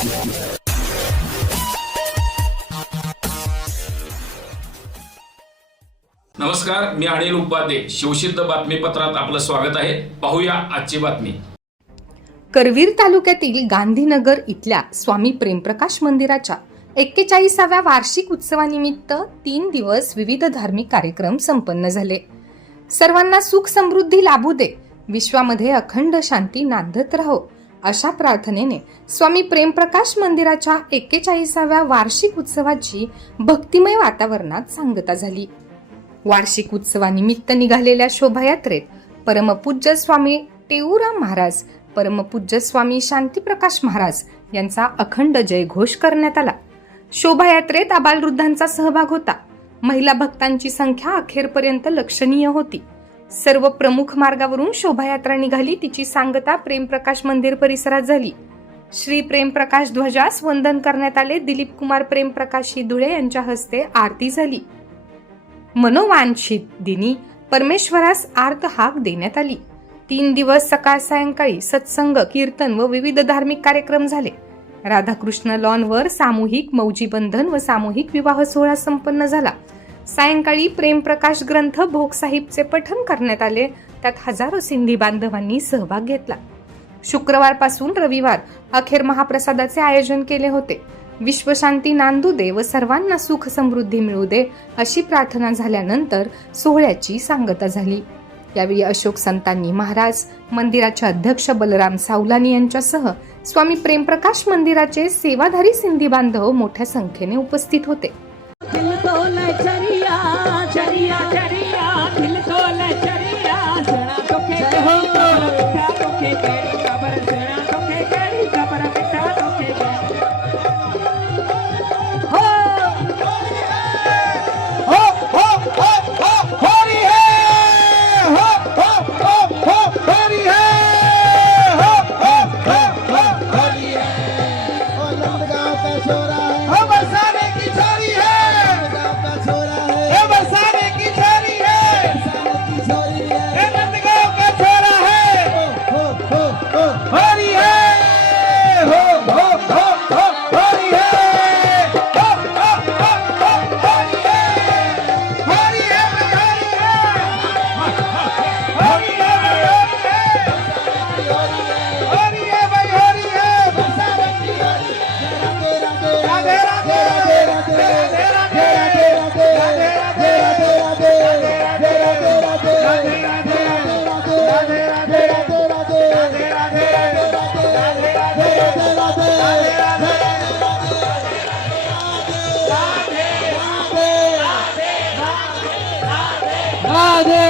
नमस्कार मी अनिल उपाध्ये. शिवसिद्ध बातमीपत्रात आपलं स्वागत आहे. पाहूया आजची बातमी. करवीर तालुक्यातील गांधीनगर इथल्या स्वामी प्रेमप्रकाश मंदिराच्या एक्केचाळीसाव्या वार्षिक उत्सवानिमित्त तीन दिवस विविध धार्मिक कार्यक्रम संपन्न झाले. सर्वांना सुख समृद्धी लाभू दे. विश्वामध्ये अखंड शांती नांदत राहो. अशा प्रार्थनेने स्वामी प्रेमप्रकाश मंदिराच्या एक्केचाळीसाव्या वार्षिक उत्सवाची भक्तिमय वातावरणात सांगता झाली. वार्षिक उत्सवानिमित्त निघालेल्या शोभायात्रेत परमपूज्य स्वामी टेऊराम महाराज परमपूज्य स्वामी शांतीप्रकाश महाराज यांचा अखंड जयघोष करण्यात आला. शोभायात्रेत आबालवृद्धांचा सहभाग होता. महिला भक्तांची संख्या अखेरपर्यंत लक्षणीय होती. सर्व प्रमुख मार्गावरून शोभायात्रा निघाली. तिची सांगता प्रेमप्रकाश मंदिर परिसरात झाली. श्री प्रेमप्रकाश ध्वजास वंदन करण्यात आले. दिलीप कुमार प्रेमप्रकाशी धुळे यांच्या हस्ते आरती झाली. मनोवांछित दिनी परमेश्वरास आर्त हाक देण्यात आली. तीन दिवस सकाळ सायंकाळी सत्संग कीर्तन व विविध धार्मिक कार्यक्रम झाले. राधाकृष्ण लॉनवर सामूहिक मौजीबंधन व सामूहिक विवाह सोहळा संपन्न झाला. सायंकाळी प्रेमप्रकाश ग्रंथ भोग साहिबचे करण्यात आले. त्यात हजारो सिंधी बांधवांनी सहभाग घेतला. शुक्रवारपासून रविवार अखेर महाप्रसादाचे आयोजन केले होते. विश्वशांती नांदू दे व सर्वांना सुख समृद्धी मिळू दे अशी प्रार्थना झाल्यानंतर सोहळ्याची सांगता झाली. यावेळी अशोक संतांनी महाराज मंदिराचे अध्यक्ष बलराम सावलानी यांच्यासह स्वामी प्रेमप्रकाश मंदिराचे सेवाधारी सिंधी बांधव मोठ्या संख्येने उपस्थित होते. के बैठ Ade!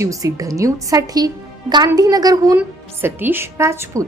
शिवसिद्ध न्यूजसाठी गांधीनगरहून सतीश राजपूत.